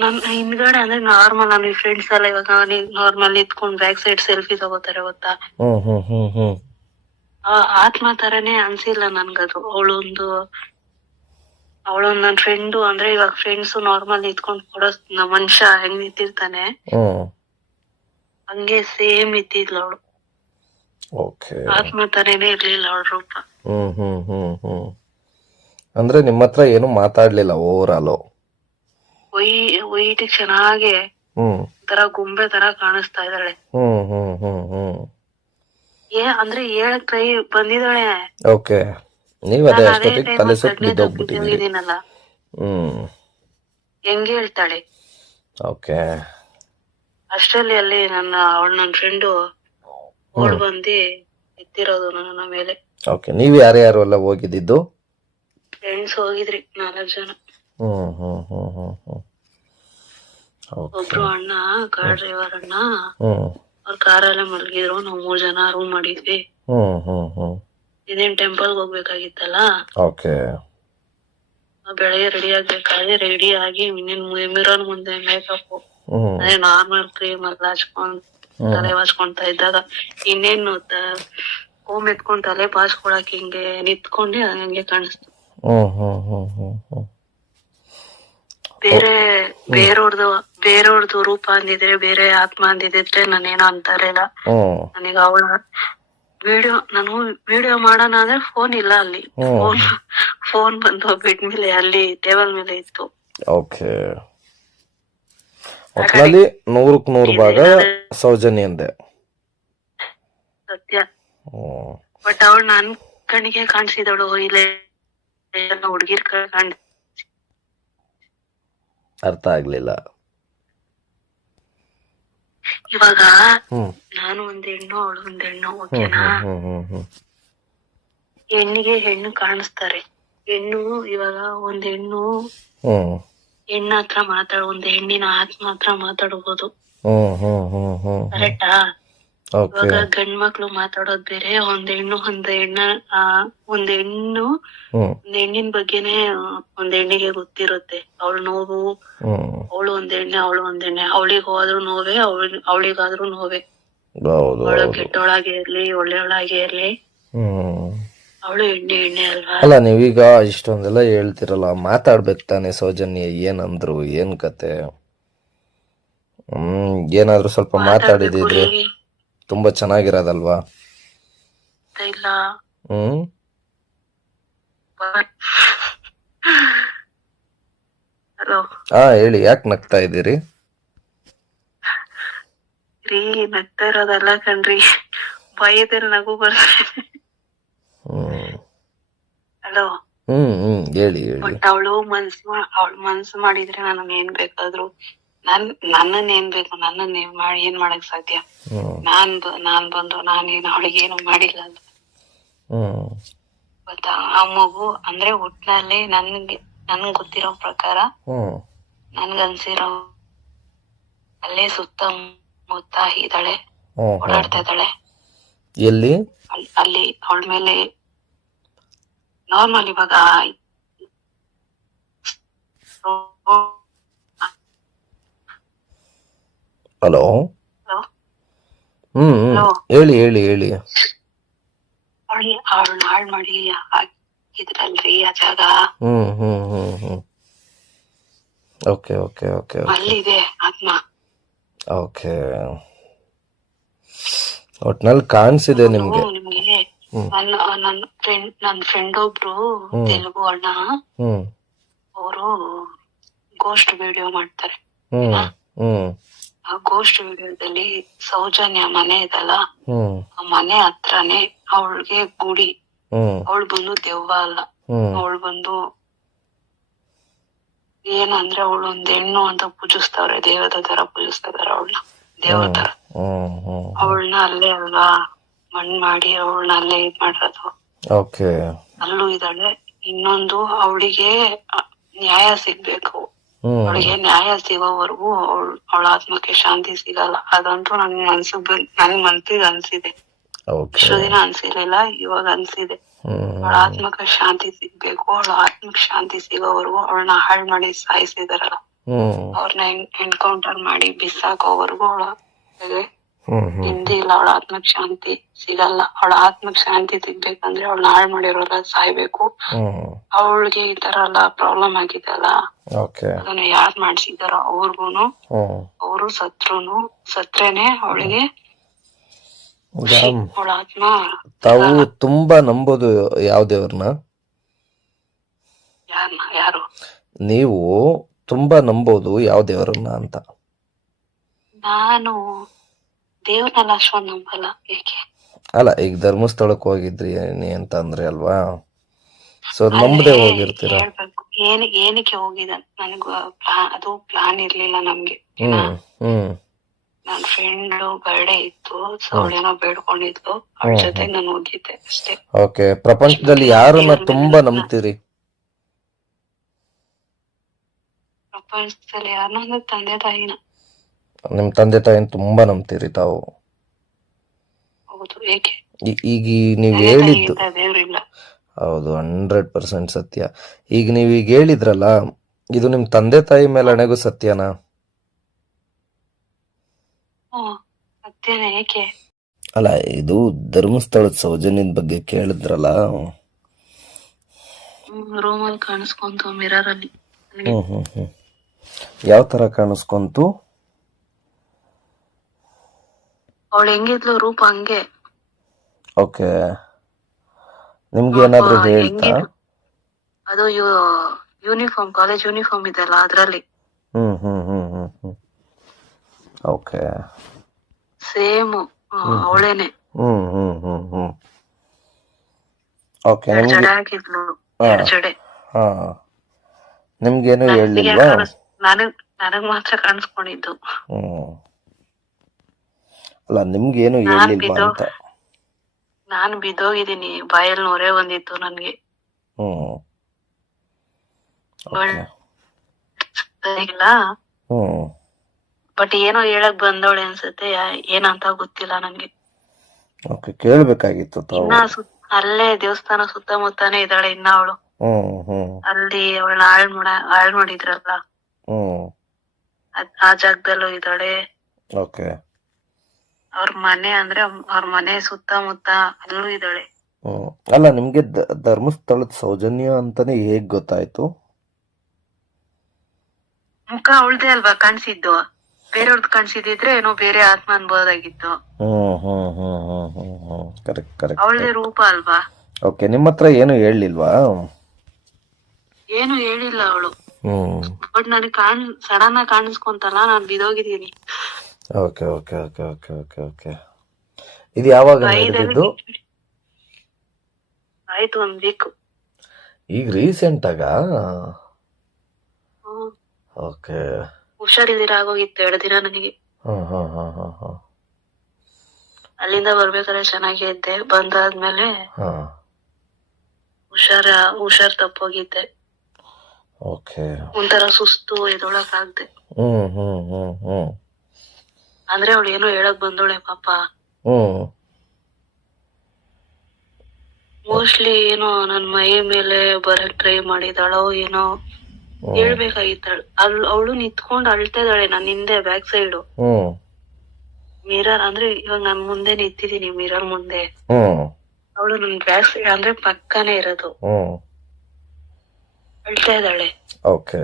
ನನ್ ಹಿಂದ್ಗಡೆ ಅಂದ್ರೆ ನಾರ್ಮಲ್ ನನ್ ಫ್ರೆಂಡ್ಸ್ ಎಲ್ಲ ಇವಾಗ ನಾರ್ಮಲ್ ನಿಂತ್ಕೊಂಡ್ ಬ್ಯಾಕ್ ಸೈಡ್ ಸೆಲ್ಫಿ ತಗೋತಾರೆ ಗೊತ್ತಾ. ಹ್ಮ್ ಹ್ಮ್ ಹ್ಮ್ ಹ್ಮ್ ಆ ಆತ್ಮ ತರನೇ ಅನ್ಸಿಲ್ಲ ನನ್ಗದು. ಅವಳೊಂದು ನನ್ ಫ್ರೆಂಡು ಅಂದ್ರೆ ಇವಾಗ ಫ್ರೆಂಡ್ಸ್ ನಾರ್ಮಲ್ ನಿಂತ್ಕೊಂಡ್ ಕೊಡೋ ಮನುಷ್ಯ ಹೆಂಗ್ ನಿಂತಿರ್ತಾನೆ ಹ್ಮ್ ಹಂಗೆ ಸೇಮ್ ಇದ್ದಿದ್ಲು ಅವಳು. ಓಕೆ. ಆತ್ಮ ತರನೇ ಇರ್ಲಿಲ್ಲ ಅವಳ ರೂಪ. ಹ್ಮ್ ಹ್ಮ್ ಹ್ಮ್ ಹ್ಮ್ ಅಂದ್ರೆ ನಿಮ್ಮ ಹತ್ರ ಏನು ಮಾತಾಡ್ಲಿಲ್ಲ ಓವರ್ ಆಲ್? ವೈಟ್ ಚೆನ್ನಾಗೆ ಹ್ಮ್ ತರ ಗೊಂಬೆ ತರ ಕಾಣಿಸ್ತಾ ಇದ್ದಾಳೆ. ಹ್ಮ್ ಹ್ಮ್ ಹ್ಮ್ ಹ್ಮ್ ಅಂದ್ರೆ ಹೇಳಕ್ ಟ್ರೈ ಬಂದಿದ್ದಾಳೆ. ಓಕೆ. ನೀವ್ ಅದೇ ನಾನು ಅದೇ ಅಷ್ಟೊತ್ತಿಗೆ ಟೈಮ್ ತಲೆ ಸುತ್ತ ಪ್ರಜ್ಞೆ ತಪ್ಪಿ ಬಿದ್ದೋಗ್ಬಿಟ್ಟಿದ್ದೀರಿ. ಹೋಗಿದ್ದೀನಲ್ಲ, ಹ್ಮ್ ಹೆಂಗ್ ಹೇಳ್ತಾಳೆ. ಓಕೆ. ಅಷ್ಟರಲ್ಲಿ ಅಲ್ಲಿ ನನ್ನ ಫ್ರೆಂಡು ಓಡ್ ಬಂದಿ ಎತ್ತಿರೋದು ನನ್ನ ಮೇಲೆ. ಓಕೆ. ನೀವ್ ಯಾರ್ಯಾರು ಎಲ್ಲ ಹೋಗಿದ್ದು? ಫ್ರೆಂಡ್ಸ್ ಹೋಗಿದ್ರಿ 4 ಜನ. ಹ್ಮ್ ಹ್ಮ್ ಹ್ಮ್ ಹ್ಮ್ ಹ್ಮ್ ಓಕೆ. ಒಬ್ರು ಅಣ್ಣ ಕಾರ್ ಡ್ರೈವರ್ ಅಣ್ಣ, ಹ್ಮ್ ಅವ್ರ ಕಾರಲ್ಲೇ ಮಲಗಿದ್ರು. ನಾವು 3 ಜನ ರೂಮ್ ಮಾಡಿದ್ವಿ. ಹ್ಮ್ ಹ್ಮ್ ಹ್ಮ್ ಇದೇನ್ ಟೆಂಪಲ್ ಹೋಗ್ಬೇಕಾಗಿತ್ತಲ್ಲ. ಓಕೆ. ಬೆಳಗ್ಗೆ ರೆಡಿ ಆಗ್ಬೇಕಾದ್ರೆ ರೆಡಿ ಆಗಿ ಮಿರರ್ ಮುಂದೆ ಮೇಕಪ್ ಅದೇ ನಾರ್ಮಲ್ ಕ್ರೀಮ್ ಎಲ್ಲ ಹಚ್ಕೊಂಡ್ ತಲೆ ಬಾಚ್ಕೊಂತ ಇದ್ದಾಗ ಇನ್ನೇನು ಹೋಮ್ ಎತ್ಕೊಂಡ್ ತಲೆ ಬಾಚ್ಕೊಳಕ್ ಹಿಂಗೆ ನಿಂತ್ಕೊಂಡೆ ಹಂಗೆ ಕಾಣಿಸ್ತು. ಬೇರೆಯವ್ರದ್ದು ರೂಪ ಅಂದಿದ್ರೆ, ಬೇರೆ ಆತ್ಮ ಅಂದಿದ್ರೆ ನಾನೇನೋ ಅಂತಾರಿಲ್ಲ. ನನಗ ಅವಳ ನಾನು ವಿಡಿಯೋ ಮಾಡೋಣ ಅಂದ್ರೆ ಫೋನ್ ಇಲ್ಲ ಅಲ್ಲಿ. ಫೋನ್ ಬಂದು ಬೆಡ್ ಮೇಲೆ ಅಲ್ಲಿ ಟೇಬಲ್ ಮೇಲೆ ಇತ್ತು. ಓಕೆ. ಒಟ್ನಲ್ಲಿ 100% ಭಾಗ ಸೌಜನ್ಯ ಅಂದೆ. ಸತ್ಯ. ಬಟ್ ಅವಳು ನನ್ ಕಣ್ಣಿಗೆ ಕಾಣಿಸಿದವಳು, ಇಲ್ಲೇ ಹುಡ್ಗಿರ್ ಕಾಣಿಸ್. ಅರ್ಥ ಆಗ್ಲಿಲ್ಲ. ಇವಾಗ ನಾನು ಒಂದ್ ಹೆಣ್ಣು, ಅವಳು ಒಂದ್ ಹೆಣ್ಣು, ಓಕೆನಾ? ಹೆಣ್ಣಿಗೆ ಹೆಣ್ಣು ಕಾಣಿಸ್ತಾರೆ. ಹೆಣ್ಣು ಇವಾಗ ಒಂದ್ ಹೆಣ್ಣು ಹೆಣ್ಣ ಹತ್ರ ಒಂದ್ ಹೆಣ್ಣಿನ ಆತ್ಮ ಹತ್ರ ಮಾತಾಡಬಹುದು. ಕರೆಕ್ಟಾ? ಇವಾಗ ಗಂಡ್ ಮಕ್ಳು ಮಾತಾಡೋದ್ ಬೇರೆ, ಒಂದ್ ಹೆಣ್ಣಿನ ಬಗ್ಗೆನೆ ಒಂದ್ ಹೆಣ್ಣಿಗೆ ಗೊತ್ತಿರುತ್ತೆ. ಅವಳ ನೋವು, ಅವಳು ಒಂದ್ ಹೆಣ್ಣೆ, ಅವಳಿಗೆ ಹೋದ್ರೂ ನೋವೇ, ಅವಳಿಗಾದ್ರೂ ನೋವೇ. ಅವಳು ಕೆಟ್ಟವಳಾಗೆ ಇರ್ಲಿ, ಒಳ್ಳೆಯವಳಾಗೆ ಇರ್ಲಿ, ಅವಳು ಎಣ್ಣೆ ಅಲ್ವಾ? ಅಲ್ಲ, ನೀವೀಗ ಇಷ್ಟೊಂದೆಲ್ಲ ಹೇಳ್ತಿರಲ್ಲ, ಮಾತಾಡ್ಬೇಕು ತಾನೆ ಸೌಜನ್ಯ. ಏನಂದ್ರು, ಏನ್ ಕತೆ? ಏನಾದ್ರು ಸ್ವಲ್ಪ ಮಾತಾಡಿದಿದ್ರೆ ತುಂಬಾ ಚೆನ್ನಾಗಿರೋದಲ್ವಾ? ಇಲ್ಲ. ಹಲೋ. ಹೇಳಿ, ಯಾಕೆ ನಗ್ತಾ ಇದ್ದೀರಿ? ನಗ್ತಾ ಇರೋದಲ್ಲ ಕಣ್ರಿ, ಭಯದಲ್ಲಿ ನಗು ಬರ್ತಿದೆ. ಹಲೋ. ಹೇಳಿ. ಬಟ್ ಅವಳು ಮನ್ಸು ಮಾಡಿದ್ರೆ ನನಗೆ ಏನ್ ಬೇಕಾದ್ರು, ನನ್ನನ್ ಏನ್ ಬೇಕು, ಏನ್ ಮಾಡಕ್ ಸಾಧ್ಯ? ನಾನ್ ಬಂದು ನಾನೇನು ಅವಳಿಗೇನು ಮಾಡಿಲ್ಲ ಅಂತ. ಗೊತ್ತಾ? ಆ ಮಗು ಅಂದ್ರೆ ಒಟ್ನಲ್ಲಿ ನನ್ಗ್ ಗೊತ್ತಿರೋ ಪ್ರಕಾರ, ನನ್ಗನ್ಸಿರೋ ಅಲ್ಲೇ ಸುತ್ತಮುತ್ತ ಇದ್ದಾಳೆ, ಓಡಾಡ್ತಾ ಇದ್ದಾಳೆ. ಎಲ್ಲಿ? ಅಲ್ಲಿ ಅವಳ ಮೇಲೆ ನಾರ್ಮಲ್ ಇವಾಗ ಹಲೋ. ಹೇಳಿ. ಅವಳು ಹಾಳ್ ಮಾಡಿ ಹಾಕಿದ್ರಲ್ರಿ ಆ ಜಾಗ. ಓಕೆ. ಅಲ್ಲಿದೆ ಆತ್ಮ. ಓಕೆ. ಒಟ್ನಲ್ಲಿ ಕಾಣಿಸಿದೆ ನಿಮ್ಗೆ. ನನ್ ಫ್ರೆಂಡ್ ಒಬ್ರು ತೆಲುಗು ಅಣ್ಣ, ಅವರು ಗೋಸ್ಟ್ ವಿಡಿಯೋ ಮಾಡ್ತಾರೆ. ಆ ಗೋಸ್ಟ್ ವಿಡಿಯೋದಲ್ಲಿ ಸೌಜನ್ಯ ಮನೆ ಇದಲ್ಲ, ಆ ಮನೆ ಹತ್ರನೇ ಅವಳಿಗೆ ಗುಡಿ. ಅವಳು ಬಂದು ದೆವ್ವ ಅಲ್ಲ, ಅವಳು ಬಂದು ಏನಂದ್ರೆ ಅವಳು ಒಂದ್ ಹೆಣ್ಣು ಅಂತ ಪೂಜಿಸ್ತಾವ್ರೆ, ದೇವತೆ ತರ ಪೂಜಿಸ್ತಾ ಇದಾರೆ ಅವಳನ್ನ, ದೇವ ತರ. ಅವಳನ್ನ ಅಲ್ಲೇ ಅಲ್ವಾ ಮಣ್ಣ್ ಮಾಡಿ ಅವಳನ್ನ ಅಲ್ಲೇ ಇದ್ ಮಾಡಿರೋದು. ಅಲ್ಲೂ ಇದ್ದಾಳೆ. ಇನ್ನೊಂದು, ಅವಳಿಗೆ ನ್ಯಾಯ ಸಿಗ್ಬೇಕು. ಅವಳಿಗೆ ನ್ಯಾಯ ಸಿಗೋವರೆಗೂ ಅವಳ ಆತ್ಮಕ್ಕೆ ಶಾಂತಿ ಸಿಗಲ್ಲ. ಅದಂತೂ ನನ್ ಮನ್ಸಿಗೆ ಅನ್ಸಿದೆ. ಇಷ್ಟು ದಿನ ಅನ್ಸಿರ್ಲಿಲ್ಲ, ಇವಾಗ ಅನ್ಸಿದೆ. ಅವಳ ಆತ್ಮಕ್ಕೆ ಶಾಂತಿ ಸಿಗ್ಬೇಕು. ಅವಳ ಆತ್ಮಕ್ಕೆ ಶಾಂತಿ ಸಿಗೋವರೆಗೂ ಅವಳನ್ನ ಹಾಳು ಮಾಡಿ ಸಾಯಿಸಿದಾರಲ್ಲ, ಅವ್ರನ್ನ ಎನ್ಕೌಂಟರ್ ಮಾಡಿ ಬಿಸಾಕೋವರೆಗೂ ಅವಳ ಹಿಂದಿ ಇಲ್ಲ. ಅವಳ ಆತ್ಮಕ್ ಶಾಂತಿ ಸಿಗಲ್ಲ. ಅವಳ ಆತ್ಮಕ್ ಶಾಂತಿ ಸಿಗ್ಬೇಕಂದ್ರೆ ಅವಳನ್ನ ಹಾಳು ಮಾಡಿರೋಲ್ಲ ಸಾಯ್ಬೇಕು. ಅವಳಿಗೆ ಈ ತರ ಎಲ್ಲ ಪ್ರಾಬ್ಲಮ್ ಆಗಿದೆಲ್ಲ, ಅದನ್ನ ಯಾರ್ ಮಾಡ್ಸಿದಾರೋ ಅವ್ರಿಗೂನು ಅವರು ಸತ್ರೇನೆ ಅವಳಿಗೆ ಅವಳ ಆತ್ಮ. ತಾವು ತುಂಬಾ ನಂಬೋದು ಯಾವ ದೇವ್ರನ್ನ? ಯಾರು? ನೀವು ತುಂಬಾ ನಂಬೋದು ಯಾವ ದೇವರನ್ನ ಅಂತ? ನಾನು ದೇವ್ರನ್ನೆಲ್ಲ ಅಷ್ಟೊಂದು ನಂಬಲ್ಲ. ಏಕೆ? ಅಲ್ಲ, ಈಗ ಧರ್ಮಸ್ಥಳಕ್ಕೆ ಹೋಗಿದ್ರಿ ಅಂತ ಅಂದ್ರೆ ಅಲ್ವಾ, ಸೊ ನಂಬದೆ ಹೋಗಿರ್ತೀರ. ಏನಕ್ಕೆ ಹೋಗಿದ ನನಗ ಅದು ಪ್ಲಾನ್ ಇರ್ಲಿಲ್ಲ ನಮ್ಗೆ. ನನ್ ಫ್ರೆಂಡ್ ಬರ್ಡೇ ಇತ್ತು, ಸೊ ಅವಳೇನೋ ಬೇಡ್ಕೊಂಡಿದ್ಲು, ಅವಳ ಜೊತೆ ನಾನು ಹೋಗಿದ್ದೆ ಅಷ್ಟೇ. ಓಕೆ. ಪ್ರಪಂಚದಲ್ಲಿ ಯಾರನ್ನ ತುಂಬಾ ನಂಬ್ತೀರಿ? ಪ್ರಪಂಚದಲ್ಲಿ ಯಾರನ್ನ? ತಂದೆ ತಾಯಿನ. ನಿಮ್ ತಂದೆ ತಾಯಿನ ತುಂಬಾ ನಂಬ್ತೀರಿ ತಾವು? ಹೌದು. ಏಕೆ? ಈಗ ನೀವ್ ಹೇಳಿದ್ದು ದೇವ್ರಿಲ್ಲ. ಹೌದು, 100% ಸತ್ಯ. ಈಗ ನೀವೀಗ ಹೇಳಿದ್ರಲ್ಲ, ಇದು ನಿಮ್ ತಂದೆ ತಾಯಿ ಮೇಲೆ ಅಣೆಗೂ ಸತ್ಯನಾ? ಸತ್ಯನೇ. ಏಕೆ? ಅಲ್ಲ, ಇದು ಧರ್ಮಸ್ಥಳದ ಸೌಜನ್ಯದ ಬಗ್ಗೆ ಕೇಳಿದ್ರಲ್ಲ. ರೂಮಲ್ಲಿ ಕಾಣಿಸ್ಕೊಂತು ಮಿರರ್ ಅಲ್ಲಿ. ಯಾವ ತರ ಕಾಣಿಸ್ಕೊಂತು? ಅವಳು ಹೆಂಗಿದ್ಲು ರೂಪ ಹಂಗೆ. ಓಕೆ. ನಿಮ್ಗೆ ಏನಾದ್ರು ಹೇಳ್ತಾ? ಅದು ಯೂನಿಫಾರ್ಮ್, ಕಾಲೇಜ್ ಯೂನಿಫಾರ್ಮ್ ಇದೆಲ್ಲ ಅದ್ರಲ್ಲಿ. ಓಕೆ. ಸೇಮ್ ಅವಳೇನೆ. ಓಕೆ. ಜಡೆ ಹಾಕಿದ್ಲು, ಜಡೆ. ನಿಮ್ಗೇನು ಹೇಳಿಲ್ವಾ? ನನಗ್ ಮಾತ್ರ ಕಾಣಿಸ್ಕೊಂಡಿದ್ದು. ಅಲ್ಲ, ನಿಮ್ಗೇನು ಹೇಳಿಲ್ವಾ ಅಂತ. ನಾನು ಬಿದ್ದೋಗಿದ್ದೀನಿ, ಬಾಯಲ್ಲಿ ನೊರೆ ಬಂದಿತ್ತು ನನ್ಗೆ. ಇಲ್ಲ, ಬಟ್ ಏನೋ ಹೇಳಕ್ ಬಂದವಳೆ ಅನ್ಸುತ್ತೆ, ಏನಂತ ಗೊತ್ತಿಲ್ಲ ನನ್ಗೆ. ಕೇಳ್ಬೇಕಾಗಿತ್ತು. ಅಲ್ಲೇ ದೇವಸ್ಥಾನ ಸುತ್ತಮುತ್ತಾನೆ ಇದ್ದಾಳೆ ಇನ್ನ ಅವಳು. ಅಲ್ಲಿ ಅವಳನ್ನ ಹಾಳ್ ಮಾಡಿದ್ರಲ್ಲ, ಆ ಜಾಗದಲ್ಲೂ ಇದ್ದಾಳೆ. ಅವ್ರ ಮನೆ ಅಂದ್ರೆ ಅವ್ರ ಮನೆ ಸುತ್ತಮುತ್ತ ಅಲ್ಲೂ ಇದ್ದಾಳೆ. ಅಲ್ಲ, ನಿಮ್ಗೆ ಧರ್ಮಸ್ಥಳದ ಸೌಜನ್ಯ ಅಂತಾನೆ ಹೇಗ್ ಗೊತ್ತಾಯ್ತು? ಮುಖ ಅವಳ್ದೇ ಅಲ್ವಾ ಕಾಣಿಸಿದ್ದು, ಬೇರೆಯವ್ರದ್ದು ಕಾಣಿಸಿದ್ರೆ ಏನೋ ಬೇರೆ ಆತ್ಮ ಅನ್ಬೋದಾಗಿತ್ತು. ಅವಳದೇ ರೂಪ ಅಲ್ವಾ. ಓಕೆ. ನಿಮ್ಮ ಹತ್ರ ಏನು ಹೇಳಿಲ್ವಾ? ಏನು ಹೇಳಿಲ್ಲ ಅವಳು. ಬಟ್ ನನಗೆ ಸಡನ್ ಆಗಿ ಕಾಣಿಸ್ಕೊಂತಲ್ಲ, ನಾನ್ ಬಿದೋಗಿದ್ದೀನಿ. Okay okay okay okay okay okay. ಇದು ಯಾವಾಗ ನಡೆದಿದ್ದು? ಆಯ್ತು, 1 ವೀಕ್. ಈಗ ರೀಸೆಂಟ್ ಆಗ? ಓಕೆ. ಹುಷಾರಿದ್ದೀರ ಆಗೋಗಿತ್ತು 2 ದಿನ ನನಗೆ. ಅಲ್ಲಿಂದ ಬರ್ಬೇಕಾದ್ರೆ ಚೆನ್ನಾಗೇ ಇದ್ದೆ, ಬಂದಾದ್ಮೇಲೆ ಹುಷಾರ್ ತಪ್ಪೋಗಿದ್ದೆ. ಓಕೆ. ಒಂಥರ ಸುಸ್ತು, ಎದೊಳಕ್ ಆಗ್ದೆ. ಅಂದ್ರೆ ಅವಳು ಏನೋ ಹೇಳಕ್ ಬಂದೋಳೆ ಪಾಪ. ಮೋಸ್ಟ್ಲಿ ಏನೋ ನನ್ ಮೈ ಮೇಲೆ ಬರಕ್ ಟ್ರೈ ಮಾಡಿದಾಳೋ ಏನೋ, ಹೇಳ್ಬೇಕಾಗಿತ್ತಾಳ. ಅವಳು ನಿಂತ್ಕೊಂಡ್ ಅಳ್ತಾ ಇದ್ದಾಳೆ ನನ್ ಹಿಂದೆ, ಬ್ಯಾಕ್ ಸೈಡ್ ಮಿರರ್. ಅಂದ್ರೆ ಇವಾಗ ನಾನ್ ಮುಂದೆ ನಿಂತಿದ್ದೀನಿ ಮಿರರ್ ಮುಂದೆ, ಅವಳು ನನ್ ಬ್ಯಾಕ್ ಸೈಡ್ ಅಂದ್ರೆ ಪಕ್ಕನೇ ಇರೋದು, ಅಳ್ತಾ ಇದ್ದಾಳೆ. ಓಕೆ.